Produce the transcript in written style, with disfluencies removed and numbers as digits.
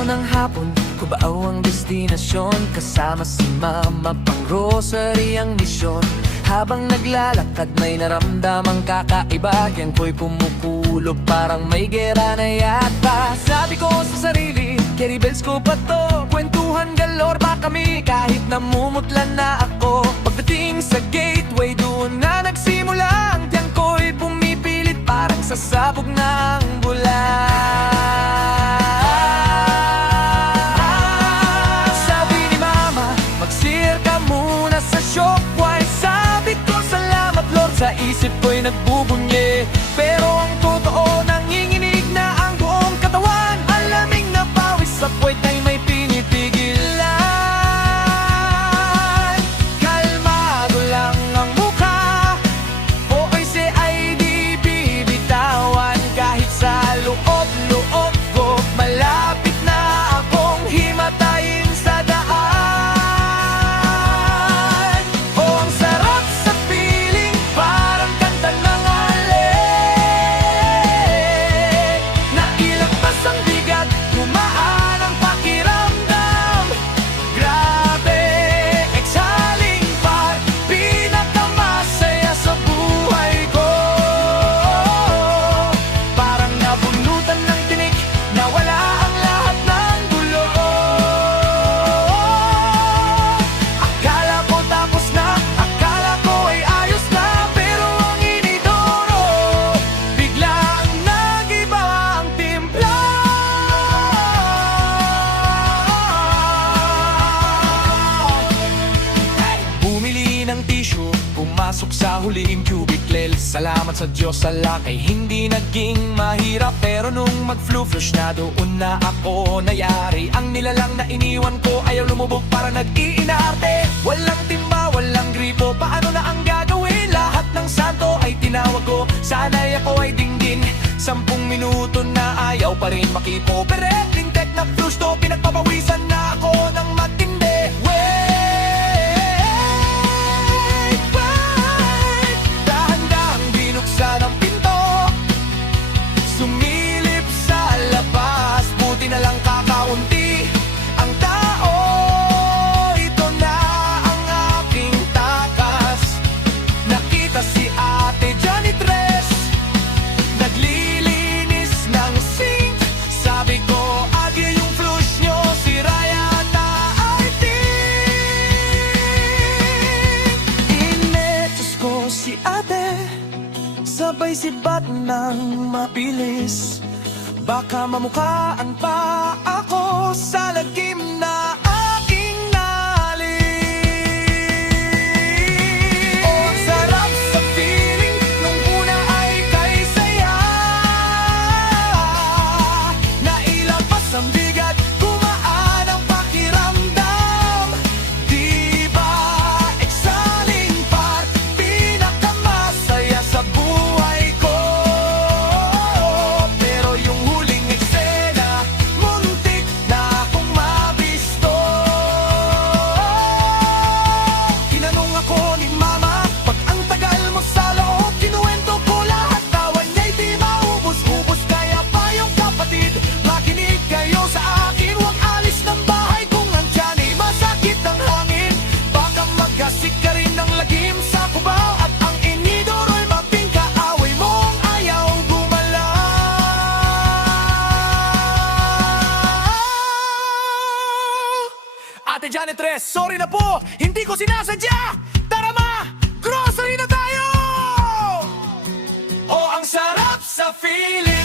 ng hapon, Cubao ang destinasyon. Kasama si mama, pang rosary ang misyon. Habang naglalakad may naramdamang kakaiba. Yan ko'y pumukulog parang may gera na yata. Sabi ko sa sarili, carry bells ko pa to. Kwentuhan galore pa kami kahit namumutlan na ako. Pagdating sa gateway doon na nagsimula, ang tiyan ko'y pumipilit parang sasabog ng bulan. Sabi ni mama, mag-sir ka muna sa Shopwise. Sabi ko salamat Lord, sa isip ko'y nagbubunye. Pero ang totoo, nanginginig na ang buong katawan. Alaming na pawis sa puwet ay may pinipigilan. Kalmado lang ang mukha, okay si ay di bibitawan. Kahit sa loob-loob ko, malapit na akong himatayin sa daan. Oh, ang sarap sa piling, parang kanta ng alek. Nailagpas ang bigat, gumaan ang pakiramdam. Grabe, exhaling part, pinakamasaya sa buhay ko. Parang nabunutan ng tinik, nawala ang lahat ng gulo. Akala ko tapos na, akala ko ay ayos na. Pero ang inidoro, biglang nag-iba ang timpla. Bumili ng tissue, pumasok sa huling cubicle. Salamat sa Diyos sa lakay, hindi naging mahirap. Pero nung mag-flu-flush na, doon na ako nayari. Ang nilalang na iniwan ko, ayaw lumubog para nag-iinarte. Walang timba, walang gripo, paano na ang gagawin? Lahat ng santo ay tinawag ko, sana'y ako ay dinggin. 10 minuto na ayaw pa rin makikooperate. Lintek na flush to, pinagpapawisan na ako ng matindi. Wait, dahan-dahang binuksan ang pinto, sumilip sa labas, buti na lang kakaunti ang tao. Ito na ang aking takas. Nakita si ate janitress, naglilinis ng sink. Sabi ko, agya yung flush nyo, sira yata I think. Inetos ko si ate, sabay sibat ng mabilis. Baka mamukhaan pa ako sa lagim na aking nalis. Oh, ang sarap sa feeling, nung una ay kay saya. Nailagpas ang bigat, gumaan ang pakiramdam. Di ba exhaling part, pinakamasaya sa buhay ko. Pero yung huling eksena, muntik na akong mabisto. Tinanong ako ni mama, pag ang tagal mo sa loob, kinuwento ko lahat, tawa niya'y di maubos-ubos. Kaya pa yung kapatid, makinig kayo sa akin, huwag alis ng bahay kung ang tiyan ay masakit ang hangin. Baka magkasik ka rin ng lagim sa Cubao, at ang inidoro'y mapingka, away mong ayaw gumalaw. Ate Janitress, sorry na po, hindi ko sinasadya. Tara ma, grocery na tayo! Oh, ang sarap sa feeling.